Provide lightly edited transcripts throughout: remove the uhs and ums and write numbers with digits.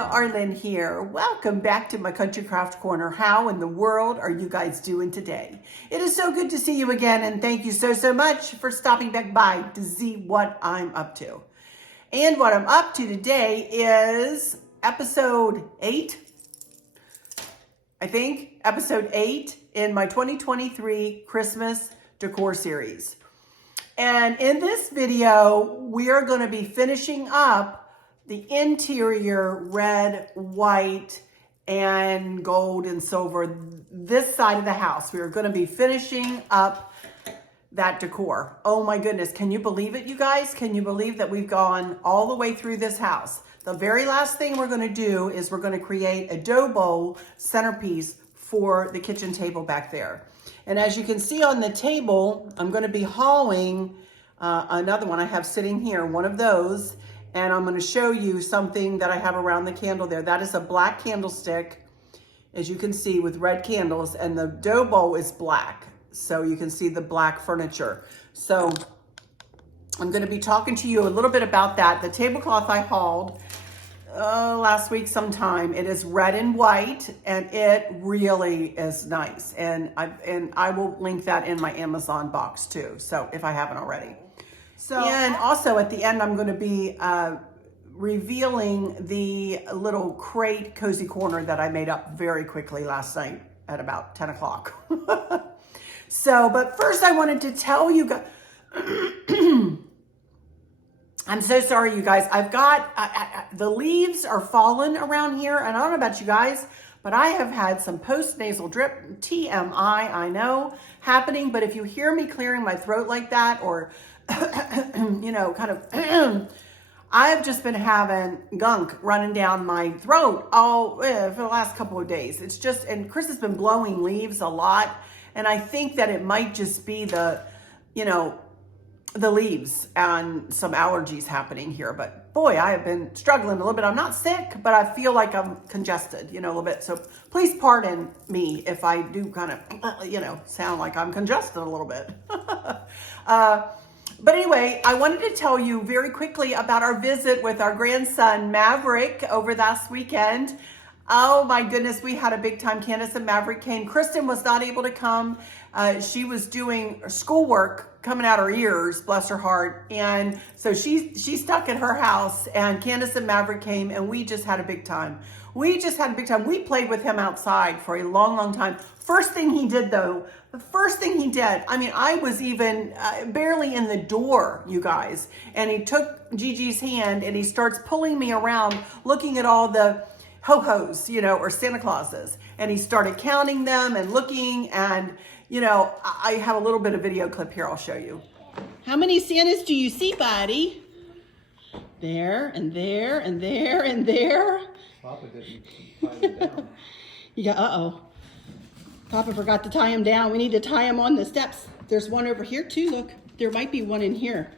Arlen here. Welcome back to my Country Craft Corner. How in the world are you guys doing today? It is so good to see you again, and thank you so much for stopping back by to see what I'm up to. And what I'm up to today is episode 8, I think, episode 8 in my 2023 Christmas decor series. And in this video, we are going to be finishing up the interior red, white, and gold and silver, this side of the house. We are going to be finishing up that decor. Oh my goodness. Can you believe it, you guys? Can you believe that we've gone all the way through this house? The very last thing we're going to do is we're going to create a dough bowl centerpiece for the kitchen table back there. And as you can see on the table, I'm going to be hauling another one I have sitting here, one of those. And I'm going to show you something that I have around the candle there. That is a black candlestick, as you can see, with red candles. And the dough bowl is black. So you can see the black furniture. So I'm going to be talking to you a little bit about that. The tablecloth I hauled last week sometime. It is red and white, and it really is nice. And I will link that in my Amazon box too. So if I haven't already. So, and also at the end, I'm going to be revealing the little crate cozy corner that I made up very quickly last night at about 10 o'clock. So, but first I wanted to tell you guys, I'm so sorry, you guys. I've got, the leaves are fallen around here, and I don't know about you guys, but I have had some post-nasal drip, TMI, I know, happening. But if you hear me clearing my throat like that, or you know, kind of, I've just been having gunk running down my throat all for the last couple of days. It's just, and Chris has been blowing leaves a lot, and I think that it might just be the, you know, the leaves and some allergies happening here. But boy, I have been struggling a little bit. I'm not sick, but I feel like I'm congested, you know, a little bit. So please pardon me if I do kind of, you know, sound like I'm congested a little bit. But anyway, I wanted to tell you very quickly about our visit with our grandson, Maverick, over last weekend. Oh my goodness, we had a big time. Candace and Maverick came. Kristen was not able to come. She was doing schoolwork coming out her ears, bless her heart. And so she's stuck at her house, and Candace and Maverick came, and we just had a big time. We just had a big time. We played with him outside for a long time. First thing he did though, I mean, I was even barely in the door, you guys. And he took Gigi's hand and he starts pulling me around, looking at all the ho-hos, you know, or Santa Clauses. And he started counting them and looking, and, you know, I have a little bit of video clip here I'll show you. How many Santas do you see, buddy? There, and there, and there, and there. Papa didn't tie them down. You got, uh-oh. Papa forgot to tie him down. We need to tie him on the steps. There's one over here too, look. There might be one in here.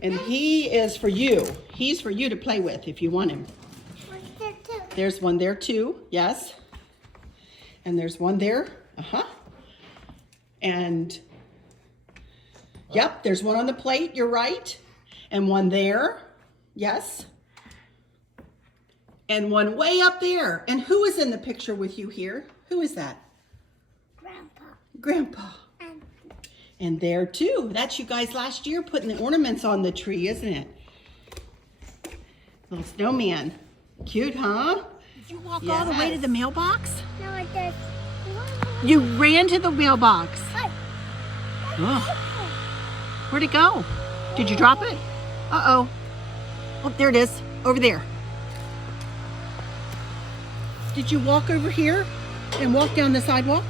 And he is for you. He's for you to play with if you want him. There's one there too, yes. And there's one there, And, yep, there's one on the plate, you're right. And one there, yes. And one way up there. And who is in the picture with you here? Who is that? Grandpa. And there too. That's you guys last year putting the ornaments on the tree, isn't it? Little snowman. Cute, huh? Did you walk all the way to the mailbox? No, I did. You ran to the mailbox. Oh. Where'd it go? Did you drop it? Uh-oh. Oh, there it is. Over there. Did you walk over here and walk down the sidewalk?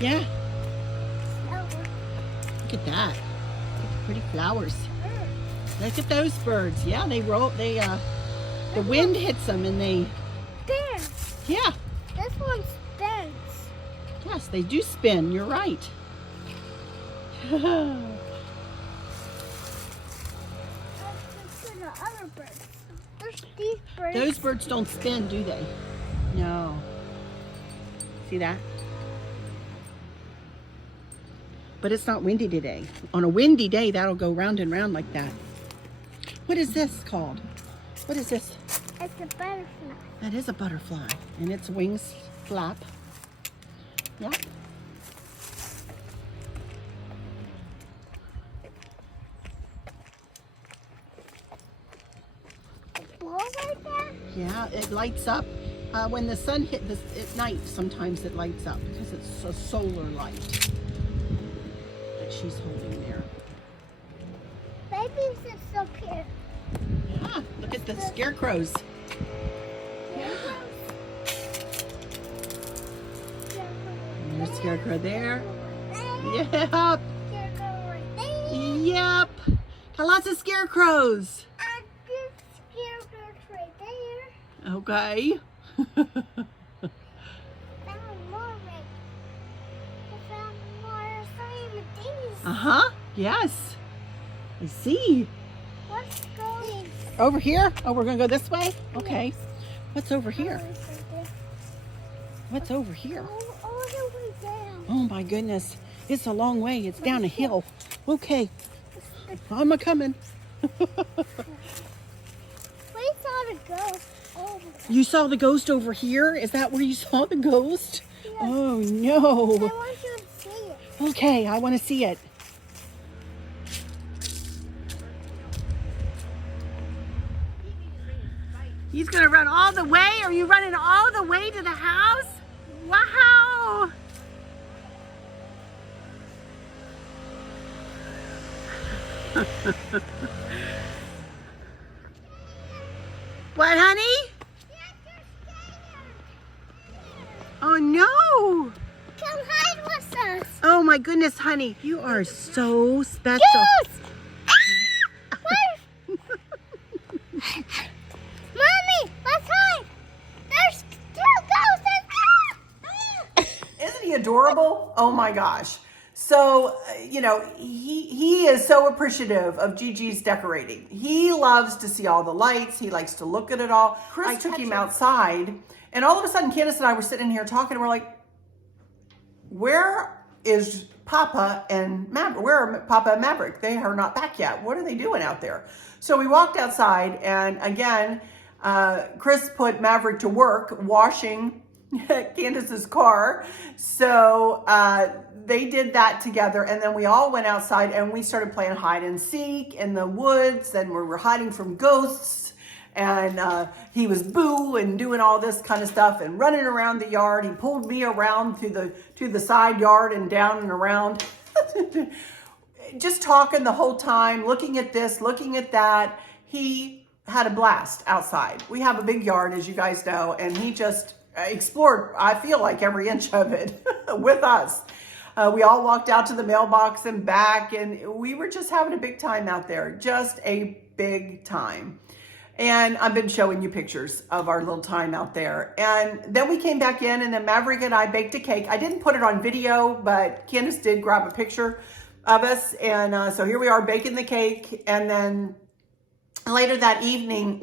Yes. Yeah. Look at that. Look at the pretty flowers. Look at those birds. Yeah, they roll. The wind hits them and they Spin. Yeah. This one spins. Yes, they do spin. You're right. Let's look at the other birds. There's these birds. Those birds don't spin, do they? No. See that? But it's not windy today. On a windy day, that'll go round and round like that. What is this called? What is this? It's a butterfly. That is a butterfly, and its wings flap. Yep. Blow like that? Yeah, it lights up. When the sun hit this at night, sometimes it lights up because it's a solar light that she's holding there. Babies are so cute. Yeah, look at the scarecrows. There's a scarecrow there. Yep. Scarecrow right there. Yep. Got lots of scarecrows. And this scarecrow's right there. Okay. Found more right. I found more slime of these. Uh-huh. Yes. I see. Let's go. Over here? Oh, we're going to go this way? Okay. What's over here? What's over here? All the way down. Oh my goodness. It's a long way. It's down a hill. Okay. I'm a-coming. We saw the ghost over there. You saw the ghost over here? Is that where you saw the ghost? Yes. Oh I no. want you to see it. Okay, I want to see it. He's gonna run all the way? Are you running all the way to the house? Wow! What, honey? Oh no! Come hide with us. Oh my goodness, honey, you are so special. Ghost! Mommy, let's hide. There's two ghosts. Isn't he adorable? Oh my gosh. So, you know, he is so appreciative of Gigi's decorating. He loves to see all the lights. He likes to look at it all. I took him outside, and all of a sudden, Candace and I were sitting here talking, and we're like, where is Papa and Maverick? Where are Papa and Maverick? They are not back yet. What are they doing out there? So we walked outside, and again, Chris put Maverick to work washing Candace's car. So they did that together, and then we all went outside and we started playing hide and seek in the woods, and we were hiding from ghosts, and he was boo and doing all this kind of stuff and running around the yard. He pulled me around to the side yard and down and around. Just talking the whole time, looking at this, looking at that. He had a blast outside. We have a big yard, as you guys know, and he just explored, I feel like, every inch of it with us. We all walked out to the mailbox and back, and we were just having a big time out there. Just a big time. And I've been showing you pictures of our little time out there. And then we came back in, and then Maverick and I baked a cake. I didn't put it on video, but Candace did grab a picture of us. And so here we are baking the cake. And then later that evening,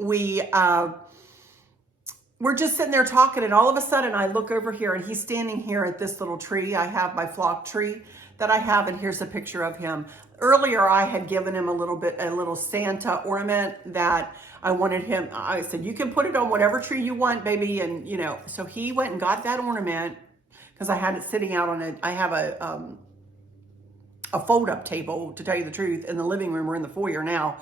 we're just sitting there talking, and all of a sudden I look over here, and he's standing here at this little tree. I have my flock tree that I have, and here's a picture of him. Earlier, I had given him a little Santa ornament that I wanted him. I said, you can put it on whatever tree you want, baby. And, you know, so he went and got that ornament because I had it sitting out on I have a fold-up table, to tell you the truth, in the living room or in the foyer now,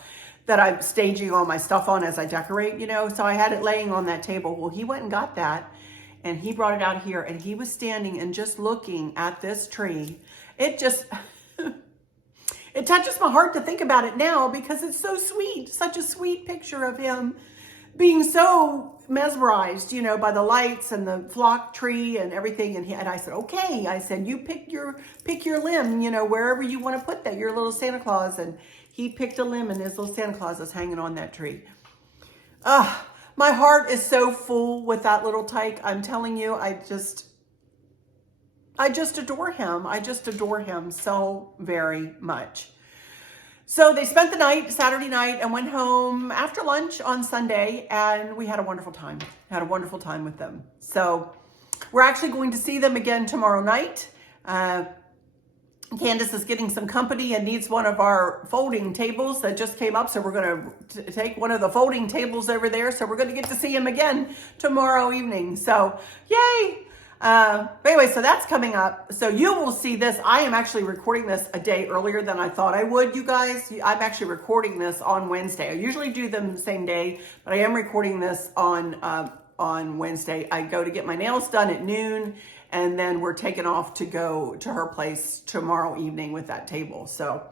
that I'm staging all my stuff on as I decorate, you know. So I had it laying on that table. Well, he went and got that, and he brought it out here, and he was standing and just looking at this tree. It just, it touches my heart to think about it now, because it's so sweet. Such a sweet picture of him being so mesmerized, you know, by the lights and the flock tree and everything. And I said, okay. I said, you pick your limb, you know, wherever you want to put that, your little Santa Claus. And he picked a limb, and his little Santa Claus is hanging on that tree. My heart is so full with that little tyke. I'm telling you, I just adore him. I just adore him so very much. So they spent the night, Saturday night, and went home after lunch on Sunday, and we had a wonderful time. Had a wonderful time with them. So we're actually going to see them again tomorrow night. Candace is getting some company and needs one of our folding tables that just came up. So we're going to take one of the folding tables over there. So we're going to get to see him again tomorrow evening. So yay. But anyway, so that's coming up. So you will see this. I am actually recording this a day earlier than I thought I would, you guys. I'm actually recording this on Wednesday. I usually do them the same day, but I am recording this on Wednesday. I go to get my nails done at noon, and then we're taking off to go to her place tomorrow evening with that table. So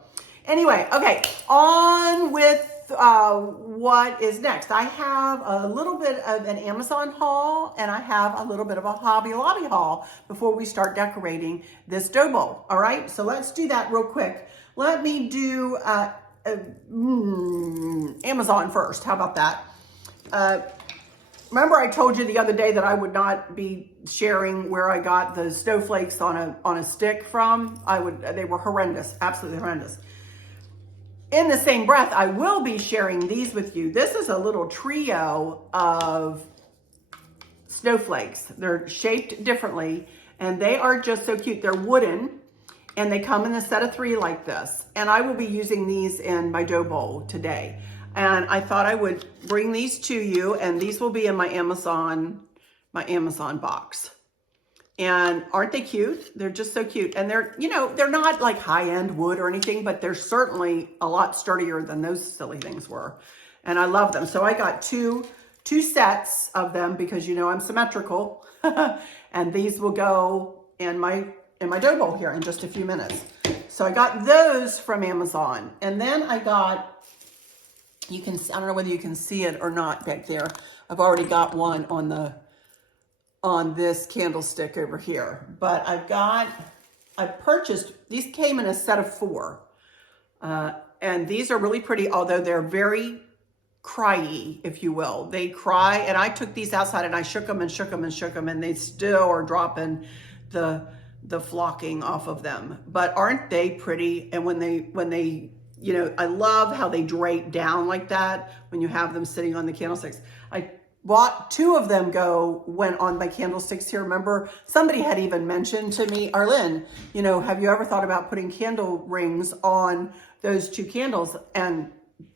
anyway, okay, on with what is next. I have a little bit of an Amazon haul, and I have a little bit of a Hobby Lobby haul before we start decorating this dough bowl. All right, so let's do that real quick. Let me do Amazon first. How about that? Remember I told you the other day that I would not be sharing where I got the snowflakes on a stick from? They were horrendous, absolutely horrendous. In the same breath, I will be sharing these with you. This is a little trio of snowflakes. They're shaped differently, and they are just so cute. They're wooden, and they come in a set of 3 like this. And I will be using these in my dough bowl today. And I thought I would bring these to you, and these will be in my Amazon box. And aren't they cute? They're just so cute. And they're, they're not like high-end wood or anything, but they're certainly a lot sturdier than those silly things were. And I love them. So I got two sets of them because, I'm symmetrical. And these will go in my dough bowl here in just a few minutes. So I got those from Amazon. And then I got, I don't know whether you can see it or not back there. I've already got one on this candlestick over here, but I purchased, these came in a set of 4. And these are really pretty, although they're very cryy, if you will. They cry, and I took these outside and I shook them and shook them and shook them, and they still are dropping the flocking off of them. But aren't they pretty? And when they I love how they drape down like that when you have them sitting on the candlesticks. I bought 2 of them went on my candlesticks here. Remember, somebody had even mentioned to me, Arlene, have you ever thought about putting candle rings on those 2 candles? And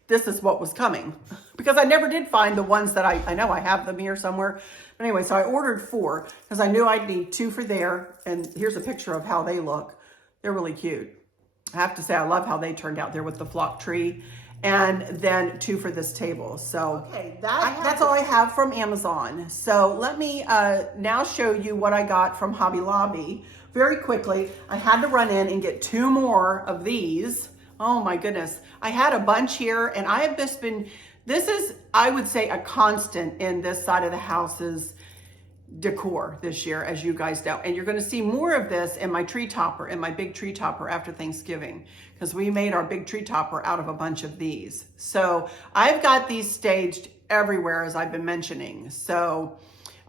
this is what was coming, because I never did find the ones that I know I have them here somewhere. But anyway, so I ordered 4 because I knew I'd need 2 for there. And here's a picture of how they look. They're really cute. I have to say, I love how they turned out there with the flock tree, and then 2 for this table. So okay, that's all I have from Amazon. So let me now show you what I got from Hobby Lobby very quickly. I had to run in and get 2 more of these. Oh my goodness. I had a bunch here, and I have just been, this is, I would say, a constant in this side of the house's decor this year, as you guys know. And you're going to see more of this in my tree topper, in my big tree topper after Thanksgiving, because we made our big tree topper out of a bunch of these. So I've got these staged everywhere, as I've been mentioning. So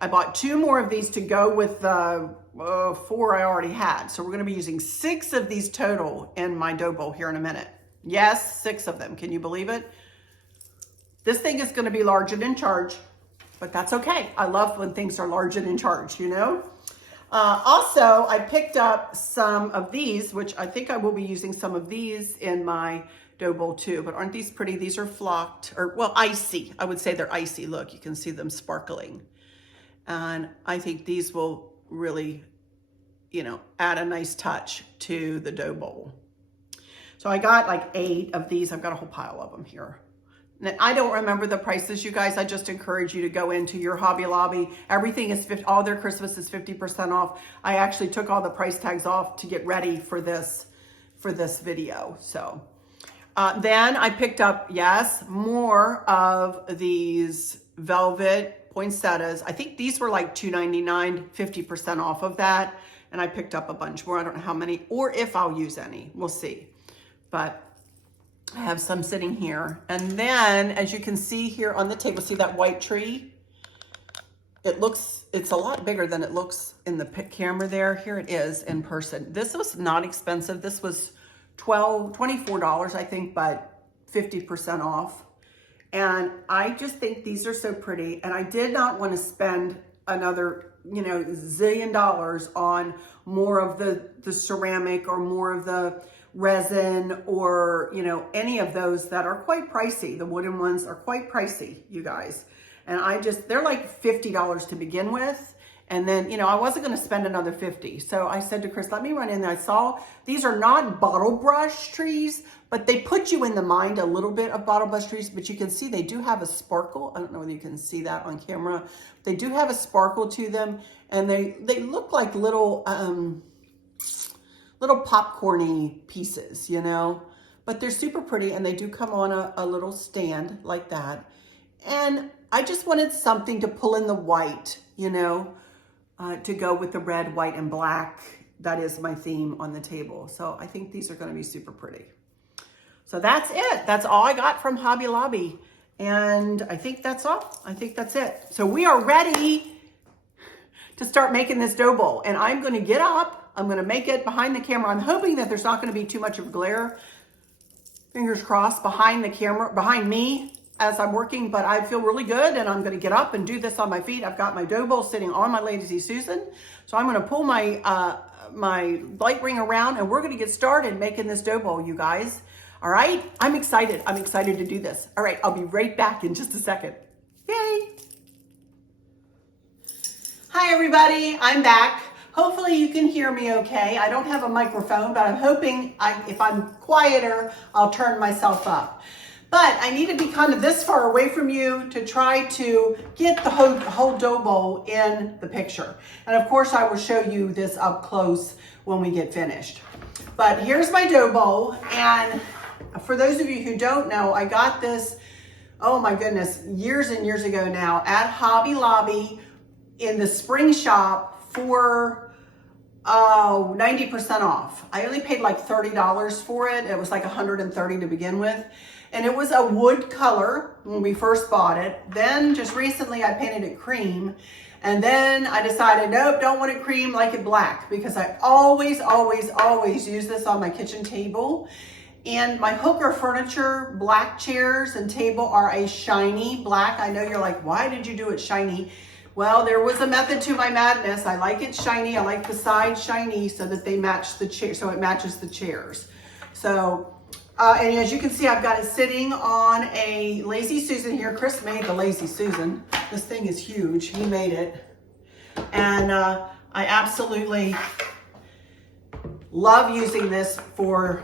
I bought 2 more of these to go with the 4 I already had. So we're going to be using 6 of these total in my dough bowl here in a minute. Yes, 6 of them. Can you believe it? This thing is going to be large and in charge, but that's okay. I love when things are large and in charge, Also, I picked up some of these, which I think I will be using some of these in my dough bowl too. But aren't these pretty? These are flocked, or well, icy. I would say they're icy. Look, you can see them sparkling. And I think these will really, add a nice touch to the dough bowl. So I got like 8 of these. I've got a whole pile of them here. Now, I don't remember the prices, you guys. I just encourage you to go into your Hobby Lobby. Everything is all their Christmas is 50% off. I actually took all the price tags off to get ready for this video. So then I picked up, yes, more of these velvet poinsettias. I think these were like $2.99, 50% off of that. And I picked up a bunch more. I don't know how many or if I'll use any. We'll see. But I have some sitting here. And then, as you can see here on the table, see that white tree? It's a lot bigger than it looks in the camera there. Here it is in person. This was not expensive. This was $24, I think, but 50% off. And I just think these are so pretty. And I did not want to spend another, zillion dollars on more of the ceramic or more of the resin or, any of those that are quite pricey. The wooden ones are quite pricey, you guys. And they're like $50 to begin with. And then, I wasn't going to spend another $50. So I said to Chris, let me run in there. I saw these are not bottle brush trees, but they put you in the mind a little bit of bottle brush trees, but you can see they do have a sparkle. I don't know whether you can see that on camera. They do have a sparkle to them, and they look like little popcorny pieces, but they're super pretty, and they do come on a little stand like that. And I just wanted something to pull in the white, to go with the red, white, and black. That is my theme on the table. So I think these are going to be super pretty. So that's it. That's all I got from Hobby Lobby. And I think that's all. I think that's it. So we are ready to start making this dough bowl. And I'm going to get up. I'm going to make it behind the camera. I'm hoping that there's not going to be too much of glare, fingers crossed, behind the camera, behind me as I'm working, but I feel really good, and I'm gonna get up and do this on my feet. I've got my dough bowl sitting on my Lazy Susan. So I'm gonna pull my my light ring around, and we're gonna get started making this dough bowl, you guys. All right, I'm excited to do this. All right, I'll be right back in just a second. Yay. Hi everybody, I'm back. Hopefully you can hear me okay. I don't have a microphone, but I'm hoping if I'm quieter, I'll turn myself up. But I need to be kind of this far away from you to try to get the whole dough bowl in the picture. And of course, I will show you this up close when we get finished. But here's my dough bowl. And for those of you who don't know, I got this, oh my goodness, years and years ago now at Hobby Lobby in the spring shop for 90% off. I only paid like $30 for it. It was like $130 to begin with. And it was a wood color when we first bought it. Then just recently I painted it cream. And then I decided, nope, don't want it cream, like it black, because I always use this on my kitchen table. And my Hooker Furniture black chairs and table are a shiny black. I know you're like, why did you do it shiny? Well, there was a method to my madness. I like it shiny. I like the sides shiny so that they match the chair, so it matches the chairs. So, and as you can see, I've got it sitting on a Lazy Susan here. Chris made the Lazy Susan. This thing is huge. He made it. And I absolutely love using this for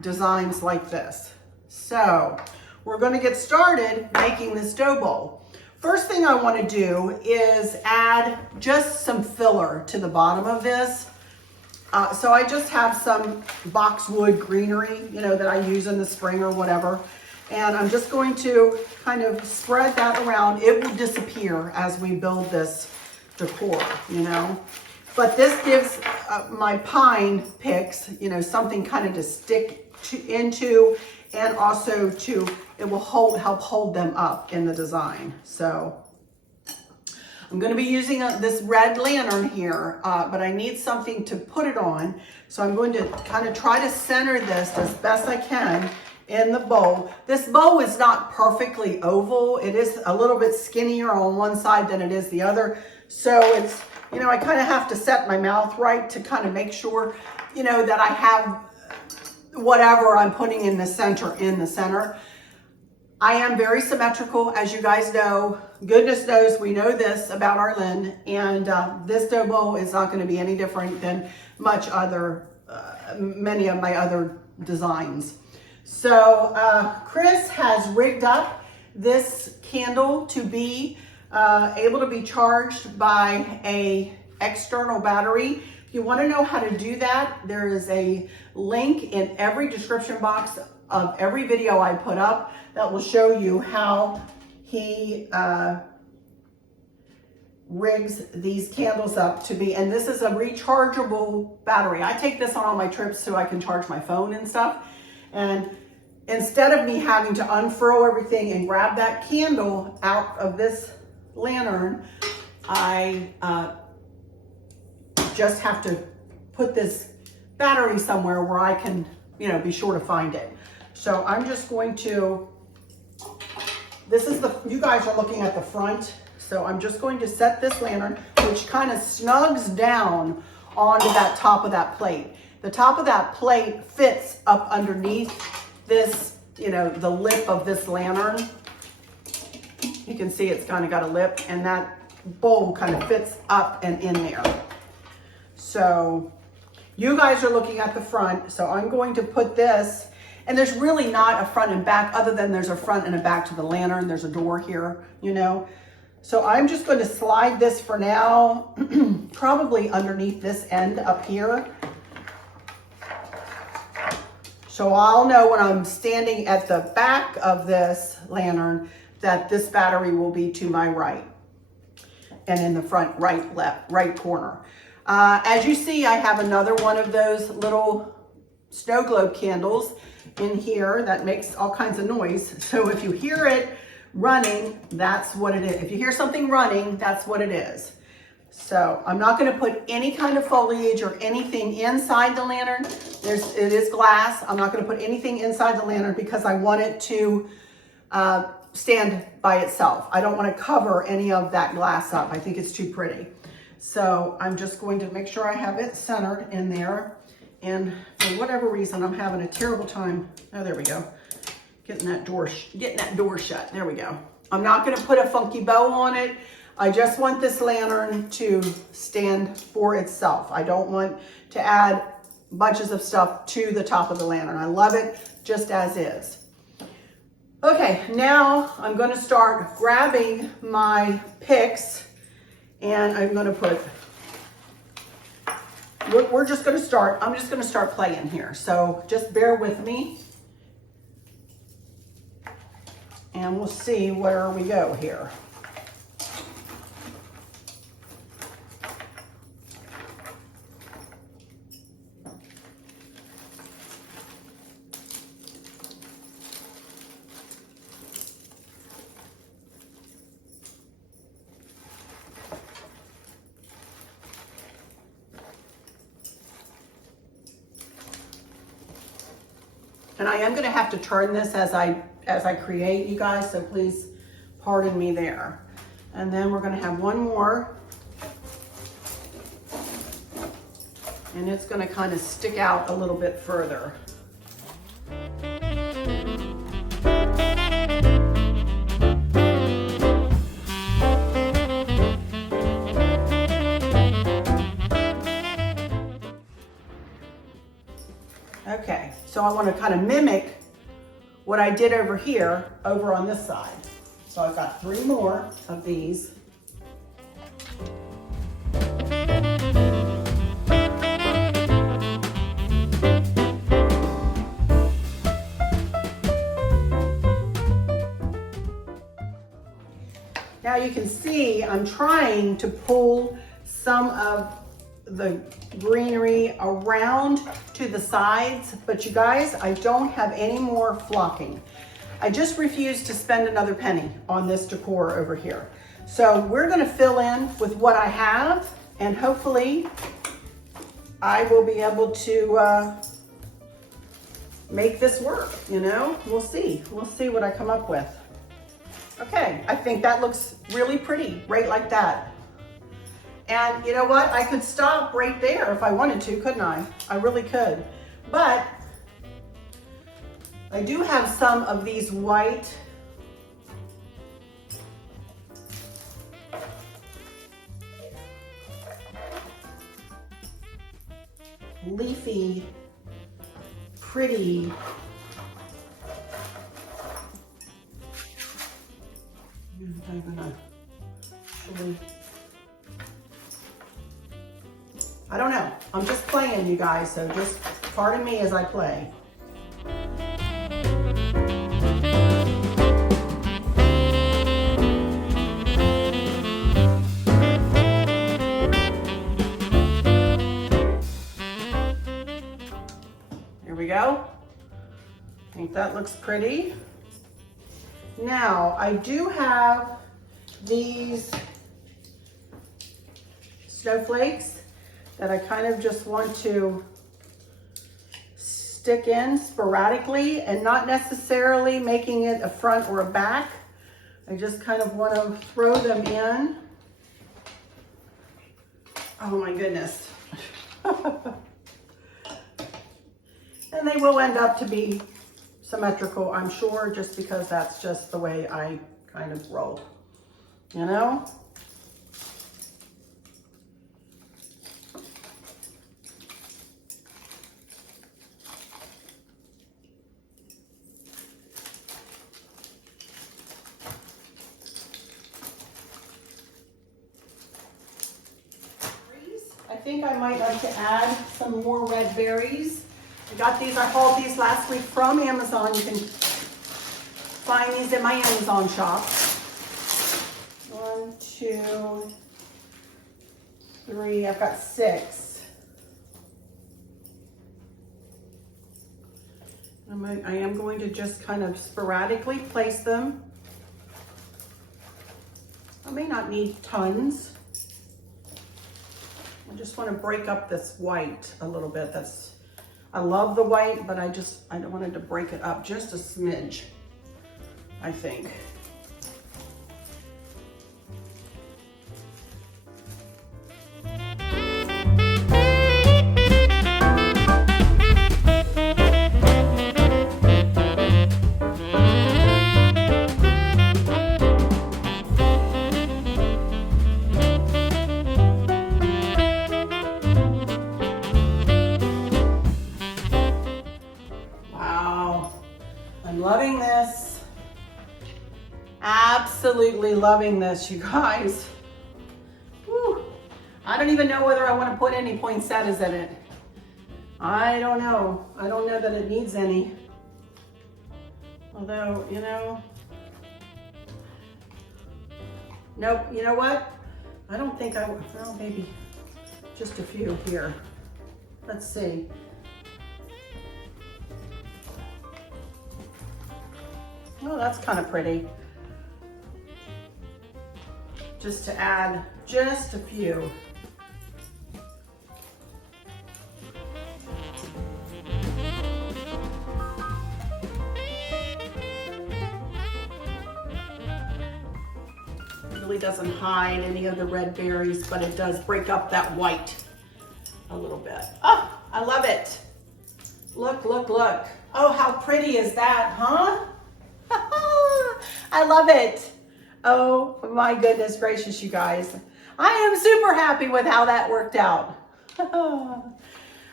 designs like this. So we're going to get started making this dough bowl. First thing I want to do is add just some filler to the bottom of this. So I just have some boxwood greenery, that I use in the spring or whatever. And I'm just going to kind of spread that around. It will disappear as we build this decor, But this gives my pine picks, something kind of to stick into, and also it will help hold them up in the design. So I'm going to be using this red lantern here, but I need something to put it on. So I'm going to kind of try to center this as best I can in the bowl. This bowl is not perfectly oval. It is a little bit skinnier on one side than it is the other. So it's, I kind of have to set my mouth right to kind of make sure, that I have whatever I'm putting in the center. I am very symmetrical, as you guys know. Goodness knows we know this about our Lynn, and this dough bowl is not going to be any different than many of my other designs. So Chris has rigged up this candle to be able to be charged by a external battery. If you want to know how to do that, there is a link in every description box of every video I put up that will show you how he rigs these candles up to be, and this is a rechargeable battery. I take this on all my trips so I can charge my phone and stuff. And instead of me having to unfurl everything and grab that candle out of this lantern, I just have to put this battery somewhere where I can, be sure to find it. So I'm just going to, you guys are looking at the front So I'm just going to set this lantern, which kind of snugs down onto that top of that plate. The top of that plate fits up underneath this, you know, the lip of this lantern. You can see it's kind of got a lip, and that bowl kind of fits up and in there. So you guys are looking at the front, so I'm going to put this, and there's really not a front and back other than there's a front and a back to the lantern. There's a door here, you know. So I'm just going to slide this for now, probably underneath this end up here. So I'll know when I'm standing at the back of this lantern that this battery will be to my right and in the front right corner. As you see, I have another one of those little snow globe candles in here that makes all kinds of noise. So if you hear it running, that's what it is. If you hear something running, that's what it is. So I'm not going to put any kind of foliage or anything inside the lantern. It is glass. I'm not going to put anything inside the lantern because I want it to stand by itself. I don't want to cover any of that glass up. I think it's too pretty. So I'm just going to make sure I have it centered in there. And for whatever reason, I'm having a terrible time. Oh, there we go. Getting that door shut. There we go. I'm not going to put a funky bow on it. I just want this lantern to stand for itself. I don't want to add bunches of stuff to the top of the lantern. I love it just as is. Okay, now I'm going to start grabbing my picks, and I'm going to put, we're just going to start, I'm just going to start playing here. So just bear with me, and we'll see where we go here. And I am going to have to turn this as I create, you guys, so please pardon me there. And then we're going to have one more. And it's going to kind of stick out a little bit further. Okay, so I want to kind of mimic what I did over here, over on this side. So I've got 3 more of these. Now you can see I'm trying to pull some of the greenery around to the sides, but you guys, I don't have any more flocking. I just refuse to spend another penny on this decor over here. So we're going to fill in with what I have, and hopefully I will be able to make this work, you know? We'll see what I come up with. Okay, I think that looks really pretty, right like that. And you know what? I could stop right there if I wanted to, couldn't I? I really could. But I do have some of these white leafy, pretty I'm gonna actually, I don't know. I'm just playing, you guys, so just pardon me as I play. Here we go. I think that looks pretty. Now, I do have these snowflakes that I kind of just want to stick in sporadically and not necessarily making it a front or a back. I just kind of want to throw them in. Oh my goodness. And they will end up to be symmetrical, I'm sure, just because that's just the way I kind of roll, you know? I think I might like to add some more red berries. I got these, I hauled these last week from Amazon. You can find these in my Amazon shop. 1, 2, 3, I've got 6. I am going to just kind of sporadically place them. I may not need tons. I just want to break up this white a little bit. I love the white, but I wanted to break it up just a smidge, I think. Loving this. Absolutely loving this, you guys. Whew. I don't even know whether I want to put any poinsettias in it. I don't know. I don't know that it needs any. Although, you know. Nope, you know what? I don't think well, maybe just a few here. Let's see. Oh, that's kind of pretty. Just to add just a few. It really doesn't hide any of the red berries, but it does break up that white a little bit. Oh, I love it. Look, look, look. Oh, how pretty is that, huh? I love it. Oh my goodness gracious, you guys. I am super happy with how that worked out. All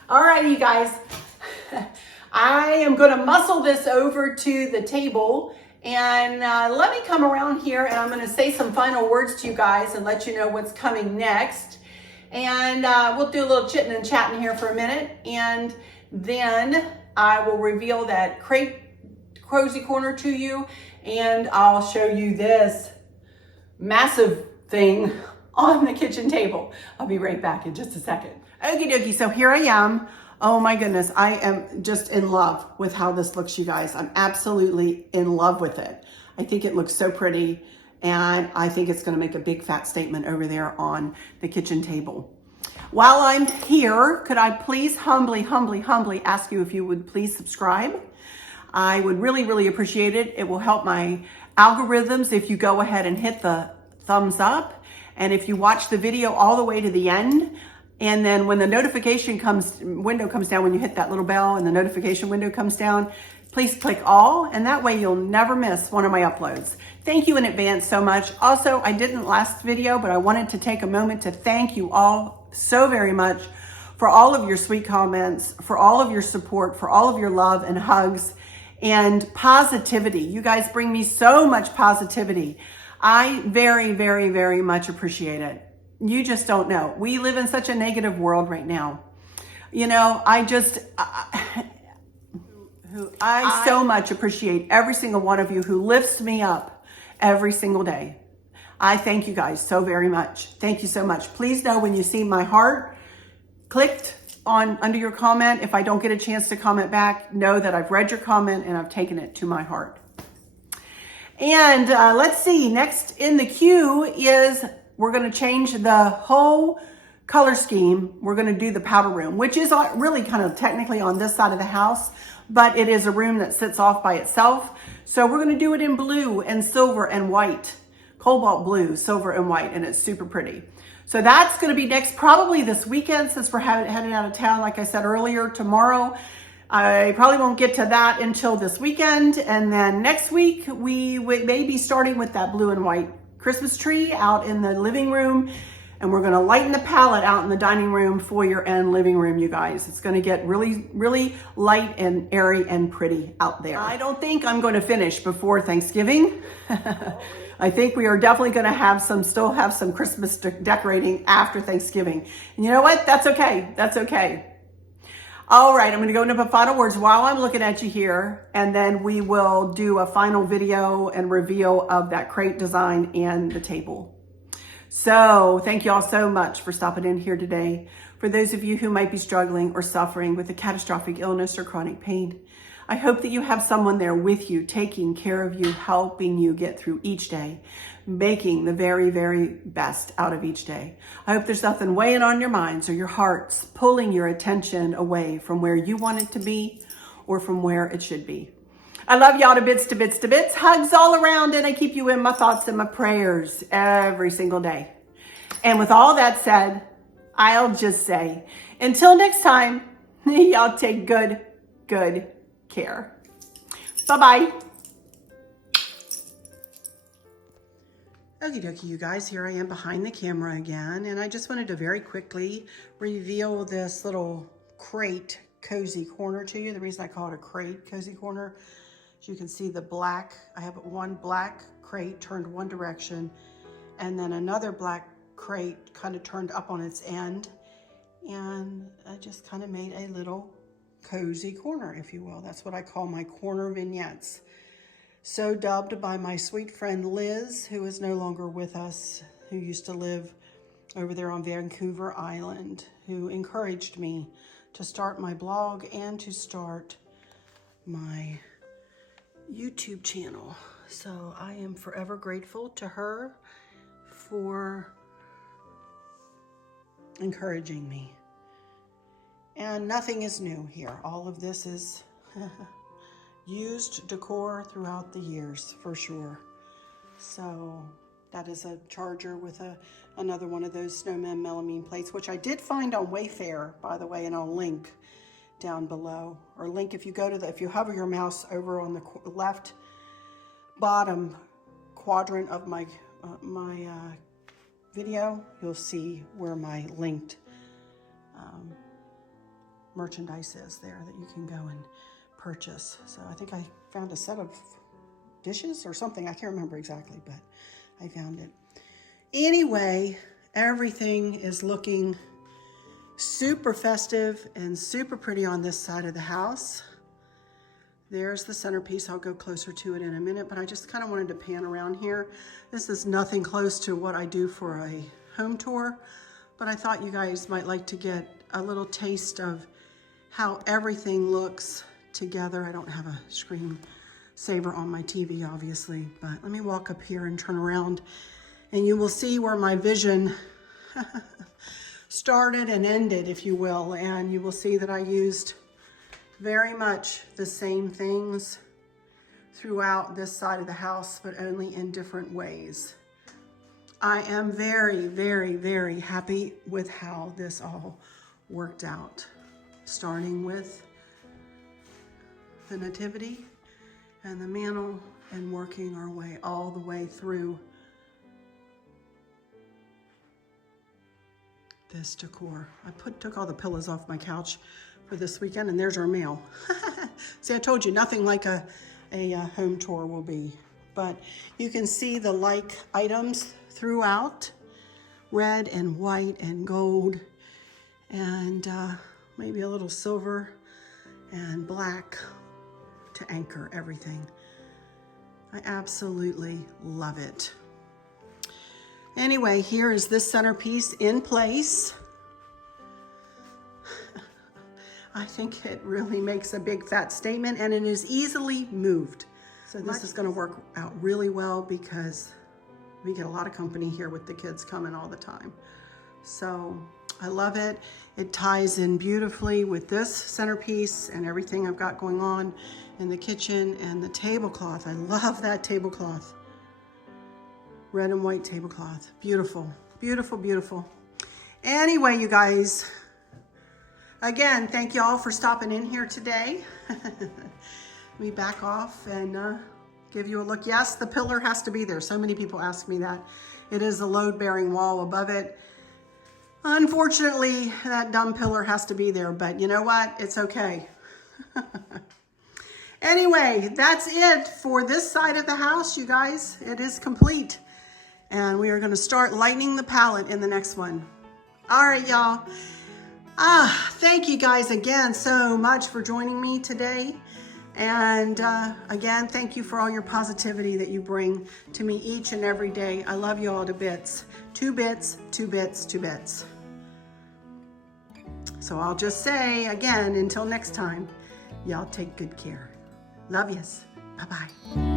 right, you guys. I am going to muscle this over to the table and let me come around here and I'm going to say some final words to you guys and let you know what's coming next. And we'll do a little chitting and chatting here for a minute. And then I will reveal that crepe cozy corner to you, and I'll show you this massive thing on the kitchen table. I'll be right back in just a second. Okie dokie, so here I am. Oh my goodness, I am just in love with how this looks, you guys. I'm absolutely in love with it. I think it looks so pretty, and I think it's gonna make a big fat statement over there on the kitchen table. While I'm here, could I please humbly ask you if you would please subscribe? I would really appreciate it. It will help my algorithms if you go ahead and hit the thumbs up. And if you watch the video all the way to the end, and then when the notification window comes down, when you hit that little bell and the notification window comes down, please click all, and that way you'll never miss one of my uploads. Thank you in advance so much. Also, I didn't last video, but I wanted to take a moment to thank you all so very much for all of your sweet comments, for all of your support, for all of your love and hugs and positivity. You guys bring me so much positivity. I very much appreciate it. You just don't know. We live in such a negative world right now. You know, I so much appreciate every single one of you who lifts me up every single day. I thank you guys so very much. Thank you so much. Please know when you see my heart clicked on under your comment, if I don't get a chance to comment back, know that I've read your comment and I've taken it to my heart. And let's see, next in the queue is we're going to change the whole color scheme, we're going to do the powder room, which is really kind of technically on this side of the house, but it is a room that sits off by itself. So we're going to do it in blue and silver and white, cobalt blue, silver and white, and it's super pretty. So that's going to be next, probably this weekend, since we're heading out of town, like I said earlier, tomorrow. I probably won't get to that until this weekend. And then next week, we may be starting with that blue and white Christmas tree out in the living room. And we're going to lighten the palette out in the dining room, foyer, and living room, you guys. It's going to get really, really light and airy and pretty out there. I don't think I'm going to finish before Thanksgiving. I think we are definitely going to still have some Christmas decorating after Thanksgiving. And you know what? That's okay. That's okay. All right, I'm going to go into the final words while I'm looking at you here, and then we will do a final video and reveal of that crate design and the table. So thank you all so much for stopping in here today. For those of you who might be struggling or suffering with a catastrophic illness or chronic pain, I hope that you have someone there with you, taking care of you, helping you get through each day, making the very, very best out of each day. I hope there's nothing weighing on your minds or your hearts, pulling your attention away from where you want it to be or from where it should be. I love y'all to bits, to bits, to bits. Hugs all around, and I keep you in my thoughts and my prayers every single day. And with all that said, I'll just say, until next time, y'all take good care. Bye-bye. Okie dokie, you guys, here I am behind the camera again, and I just wanted to very quickly reveal this little crate cozy corner to you. The reason I call it a crate cozy corner, as you can see the black, I have one black crate turned one direction, and then another black crate kind of turned up on its end, and I just kind of made a little cozy corner, if you will. That's what I call my corner vignettes. So dubbed by my sweet friend Liz, who is no longer with us, who used to live over there on Vancouver Island, who encouraged me to start my blog and to start my YouTube channel. So I am forever grateful to her for encouraging me. And nothing is new here. All of this is used decor throughout the years, for sure. So that is a charger with another one of those snowman melamine plates, which I did find on Wayfair, by the way, and I'll link down below. Or link if you go to if you hover your mouse over on the left bottom quadrant of my video, you'll see where my linked merchandise is there that you can go and purchase. So I think I found a set of dishes or something. I can't remember exactly, but I found it. Anyway, everything is looking super festive and super pretty on this side of the house. There's the centerpiece. I'll go closer to it in a minute, but I just kind of wanted to pan around here. This is nothing close to what I do for a home tour, but I thought you guys might like to get a little taste of how everything looks together. I don't have a screen saver on my TV, obviously, but let me walk up here and turn around, and you will see where my vision started and ended, if you will, and you will see that I used very much the same things throughout this side of the house, but only in different ways. I am very, very, very happy with how this all worked out, starting with the nativity and the mantle and working our way all the way through this decor. I took all the pillows off my couch for this weekend, and there's our mail. See, I told you, nothing like a home tour will be. But you can see the like items throughout, red and white and gold, and maybe a little silver and black to anchor everything. I absolutely love it. Anyway, here is this centerpiece in place. I think it really makes a big fat statement, and it is easily moved. So this is going to work out really well because we get a lot of company here with the kids coming all the time. So I love it. It ties in beautifully with this centerpiece and everything I've got going on in the kitchen, and the tablecloth. I love that tablecloth. Red and white tablecloth. Beautiful, beautiful, beautiful. Anyway, you guys, again, thank you all for stopping in here today. Let me back off and give you a look. Yes, the pillar has to be there. So many people ask me that. It is a load-bearing wall above it. Unfortunately, that dumb pillar has to be there, but you know what? It's okay. Anyway, that's it for this side of the house, you guys. It is complete. And we are going to start lightening the palette in the next one. All right, y'all. Thank you guys again so much for joining me today. And again, thank you for all your positivity that you bring to me each and every day. I love you all to bits. 2 bits, 2 bits, 2 bits. So I'll just say again, until next time, y'all take good care. Love yous. Bye-bye.